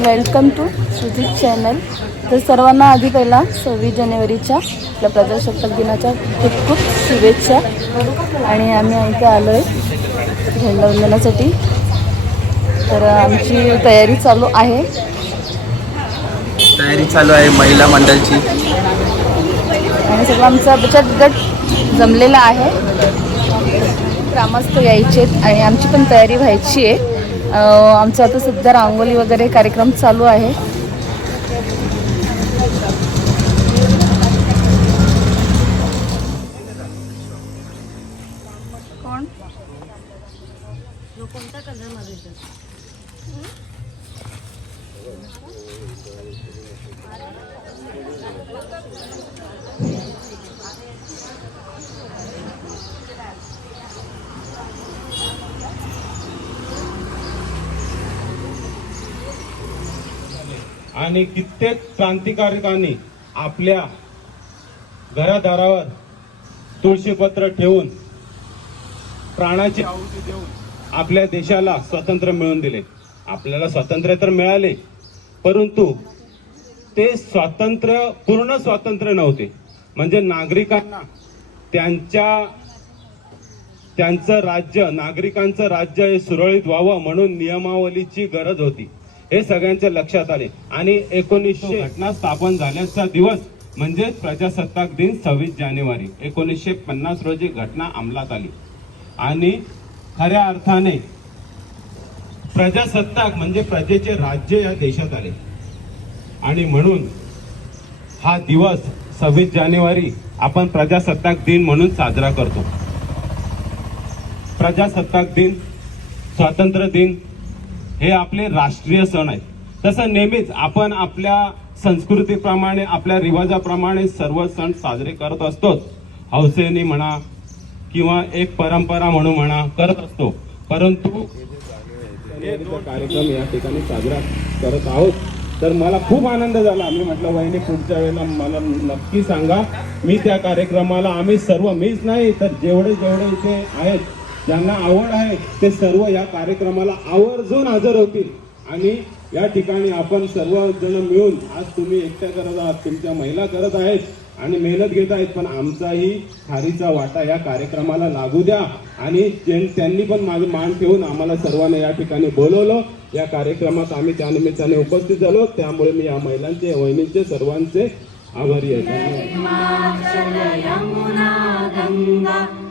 Welcome to Sujit channel. तर सर्वांना आधी पहिला सव्वीस जानेवारीच्या आपल्या प्रजासत्ताक दिनाच्या खूप खूप शुभेच्छा. आणि आम्ही इथे आलो आहे झेंडावंदनासाठी. तर आमची तयारी चालू आहे. तयारी चालू आहे महिला मंडळची. आणि सगळं आमचा बचत गट जमलेला आहे. ग्रामस्थ यायचे आणि आमची पण तयारी व्हायची आहे आमचं आता सध्या रांगोळी वगैरे कार्यक्रम चालू आहे. कोण? आणि कित्येक क्रांतिकारकांनी आपल्या घरादारावर तुळशीपत्र ठेवून प्राणाची आहुती देऊन आपल्या देशाला स्वातंत्र्य मिळवून दिले. आपल्याला स्वातंत्र्य तर मिळाले परंतु ते स्वातंत्र्य पूर्ण स्वातंत्र्य नव्हते. म्हणजे नागरिकांना त्यांच्या त्यांचं राज्य नागरिकांचं राज्य हे सुरळीत व्हावं म्हणून नियमावलीची गरज होती. हे सगळ्यांच्या लक्षात आले. आणि एकोणीसशे घटना स्थापन झाल्याचा दिवस म्हणजेच प्रजासत्ताक दिन सव्वीस जानेवारी. एकोणीसशे पन्नास रोजी घटना अंमलात आली. आणि खऱ्या अर्थाने प्रजासत्ताक म्हणजे प्रजेचे राज्य या देशात आले. आणि म्हणून हा दिवस सव्वीस जानेवारी आपण प्रजासत्ताक दिन म्हणून साजरा करतो. प्रजासत्ताक दिन स्वातंत्र्य दिन हे आपले राष्ट्रीय सण आहेत. तसं नेहमीच आपण आपल्या संस्कृतीप्रमाणे आपल्या रिवाजाप्रमाणे सर्व सण साजरे करत असतोच हौसेने म्हणा किंवा एक परंपरा म्हणून म्हणा करत असतो. परंतु कार्यक्रम या ठिकाणी साजरा करत आहोत. तर मला खूप आनंद झाला. मी म्हटलं वहिनी पुढच्या वेळेला मला नक्की सांगा. मी त्या कार्यक्रमाला आम्ही सर्व मीच नाही तर जेवढे जेवढे इथे आहेत ज्यांना आवड आहे ते सर्व या कार्यक्रमाला आवर्जून हजर होतील. आणि या ठिकाणी आपण सर्व जण मिळून आज तुम्ही एकट्या करत आहात तुमच्या महिला करत आहेत आणि मेहनत घेत आहेत पण आमचाही खारीचा वाटा या कार्यक्रमाला लागू द्या. आणि त्यांनी पण माझं मान ठेवून आम्हाला सर्वांना या ठिकाणी बोलवलं. या कार्यक्रमात आम्ही त्या निमित्ताने उपस्थित झालो. त्यामुळे मी या महिलांचे वहिनींचे सर्वांचे आभारी आहे.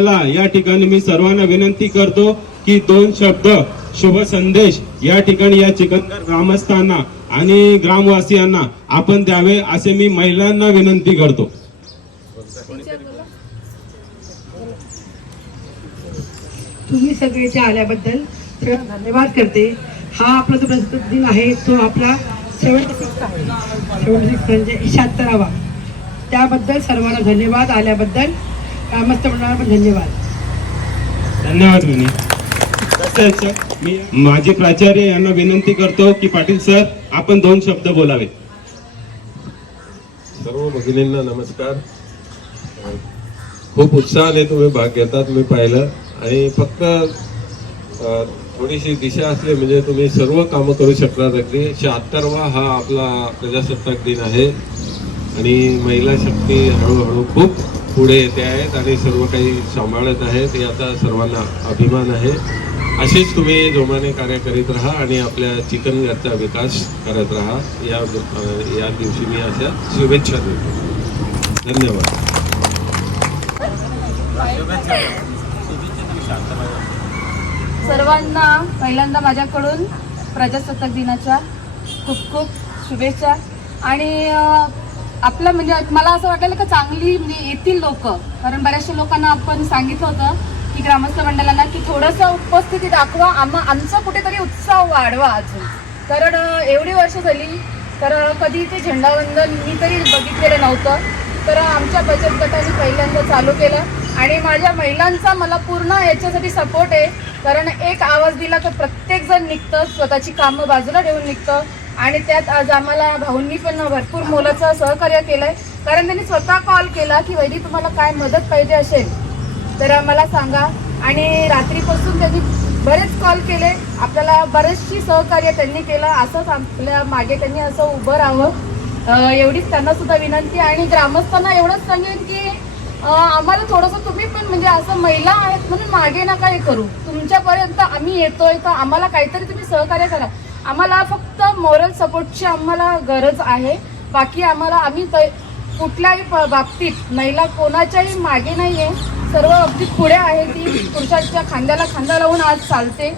कुणाला या ठिकाणी मी सर्वांना विनंती करतो की दोन शब्द शुभ संदेश या ठिकाणी या चिकनगर ग्रामस्थांना आणि ग्रामवासियांना आपण द्यावे असे मी महिलांना विनंती करतो. तुम्ही सगळे इथे आल्याबद्दल धन्यवाद करते. हा आपला जो प्रस्तुत दिन आहे तो आपला सेवन्टी सिक्स आहे. सेवन्टी सिक्स म्हणजे शहात्तरावा त्याबद्दल सर्वांना धन्यवाद आल्याबद्दल. ग्रामस्थ मंडळाला पण धन्यवाद. धन्यवाद सर मी माझे प्राचार्य यांना विनंती करतो की पाटील सर आपण दोन शब्द बोलावे. सर्व भगिनींना नमस्कार. खूप उत्साहाने तुम्ही भाग घेतात मी पाहिलं. आणि फक्त थोडीशी दिशा असली म्हणजे तुम्ही सर्व कामं करू शकणार अगदी. शहात्तरवा हा आपला प्रजासत्ताक दिन आहे. आणि महिला शक्ती हळूहळू खूप पुढे येते आहेत आणि सर्व काही सांभाळत आहेत याचा सर्वांना अभिमान आहे. असेच तुम्ही जोमाने कार्य करीत राहा आणि आपल्या चिकनगरचा विकास करत राहा. या या दिवशी मी अशा शुभेच्छा देतो. धन्यवाद. सर्वांना पहिल्यांदा माझ्याकडून प्रजासत्ताक दिनाच्या खूप खूप शुभेच्छा आणि आपलं म्हणजे मला असं वाटलं का चांगली म्हणजे येतील लोक. कारण बऱ्याचशा लोकांना आपण सांगितलं होतं की ग्रामस्थ मंडळांना की थोडंसं उपस्थिती दाखवा. आम आमचा कुठेतरी उत्साह वाढवा अजून. कारण एवढी वर्ष झाली तर कधी ते झेंडावंदन मी तरी बघितलेलं नव्हतं. तर आमच्या बचत गटाने पहिल्यांदा चालू केलं. आणि माझ्या महिलांचा मला पूर्ण याच्यासाठी सपोर्ट आहे. कारण एक आवाज दिला तर प्रत्येक जण निघतं. स्वतःची कामं बाजूला ठेवून निघतं. आणि त्यात आज आम्हाला भाऊंनी पण भरपूर मोलाचं सहकार्य केलंय. कारण त्यांनी स्वतः कॉल केला की वैदी तुम्हाला काय मदत पाहिजे असेल तर आम्हाला सांगा. आणि रात्रीपासून त्यांनी बरेच कॉल केले. आपल्याला बरेचशी सहकार्य त्यांनी केलं. असंच आपल्या मागे त्यांनी असं उभं राहावं. एवढीच त्यांना सुद्धा विनंती. आणि ग्रामस्थांना एवढंच सांगेन की आम्हाला थोडंसं तुम्ही पण म्हणजे असं महिला आहेत म्हणून मागे नका हे करू. तुमच्यापर्यंत आम्ही येतोय तर आम्हाला काहीतरी तुम्ही सहकार्य करा. आम्हाला फक्त मोरल सपोर्टची आम्हाला गरज आहे. बाकी आम्हाला आम्ही कुठल्याही प- बाबतीत महिला कोणाच्याही मागे नाही आहे सर्व अगदी पुढे आहे ती पुरुषाच्या खांद्याला खांदा लावून आज चालते.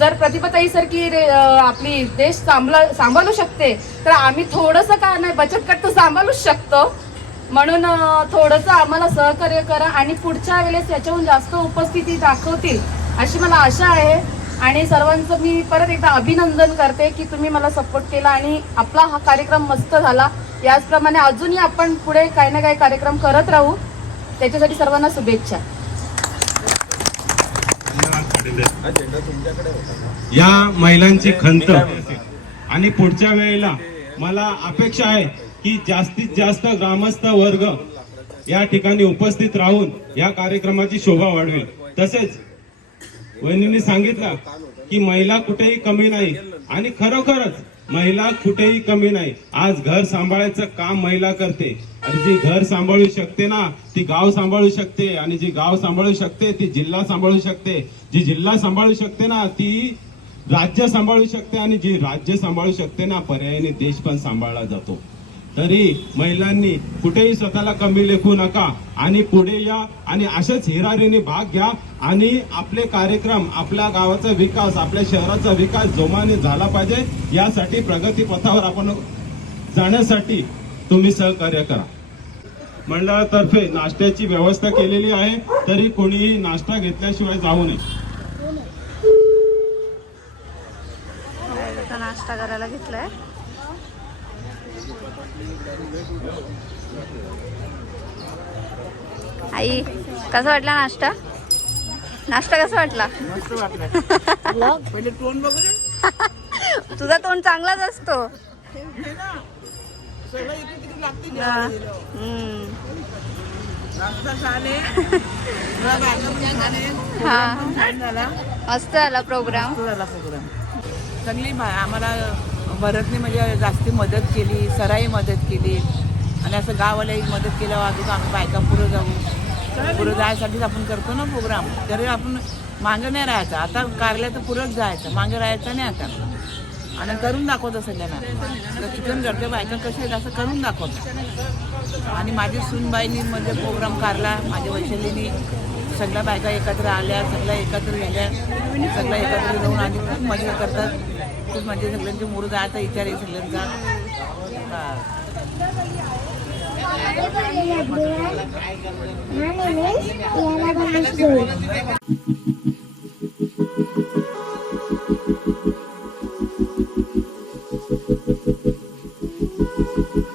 जर प्रतिभाताईसारखी रे- आपली देश सांभाळ सांभाळू शकते तर आम्ही थोडंसं का नाही बचत गट तर सांभाळूच शकतो. म्हणून थोडंसं आम्हाला सहकार्य करा आणि पुढच्या वेळेस याच्याहून जास्त उपस्थिती दाखवतील अशी मला आशा आहे. आणि सर्वांचं मी परत एकदा अभिनंदन करते की तुम्ही मला सपोर्ट केला आणि आपला हा कार्यक्रम मस्त झाला. याचप्रमाणे अजूनही आपण पुढे काही ना काही कार्यक्रम करत राहू. त्याच्यासाठी सर्वांना शुभेच्छा. या महिलांची खंत. आणि पुढच्या वेळेला मला अपेक्षा आहे की जास्तीत जास्त ग्रामस्थ वर्ग या ठिकाणी उपस्थित राहून या कार्यक्रमाची शोभा वाढवेल. तसेच वहिनींनी सांगितलं की महिला कुठेही कमी नाही. आणि खरोखरच महिला कुठेही कमी नाही. आज घर सांभाळायचं काम महिला करते. आणि जी घर सांभाळू शकते ना ती गाव सांभाळू शकते. आणि जी गाव सांभाळू शकते ती जिल्हा सांभाळू शकते. जी जिल्हा सांभाळू शकते ना ती राज्य सांभाळू शकते. आणि जी राज्य सांभाळू शकते ना पर्यायाने देश पण सांभाळला जातो. तरी महिलांनी कुठेही स्वतःला कमी लेखू नका. आणि पुढे या आणि अशाच हिरारीने भाग घ्या. आणि आपले कार्यक्रम आपल्या गावाचा विकास आपल्या शहराचा विकास जोमाने झाला पाहिजे. यासाठी प्रगती पथावर आपण जाण्यासाठी तुम्ही सहकार्य करा. मंडळातर्फे नाश्त्याची व्यवस्था केलेली आहे. तरी कोणीही नाश्ता घेतल्याशिवाय जाऊ नये. नाश्ता करायला घेतलाय. आई कसा वाटला नाश्ता? नाश्ता कसा वाटला? तुझा तोंड चांगलाच असतो. मस्त आला प्रोग्राम झाला प्रोग्राम चांगली आम्हाला भरतने म्हणजे जास्ती मदत केली सराई मदत केली. आणि असं गावालाही मदत केलं अजून आम्ही बायका पुढं जाऊ. पुढं जायसाठीच आपण करतो ना प्रोग्राम तरी आपण मागं नाही राहायचं. आता कारल्या तर पुढंच जायचं. मागे राहायचं नाही आता. आणि करून दाखवतो सगळ्यांना. तर चिकन घरच्या बायका कशा आहेत असं करून दाखवतो. आणि माझी सूनबाईनी म्हणजे प्रोग्राम काढला. माझ्या वैशालीनी. सगळ्या बायका एकत्र आल्या सगळ्या एकत्र गेल्या. सगळ्या एकत्र जाऊन आणि खूप मजा करतात. खूप म्हणजे सगळ्यांचे मूड जायचा विचार आहे सगळ्यांचा. My name nih? Yana Banashdu. Thank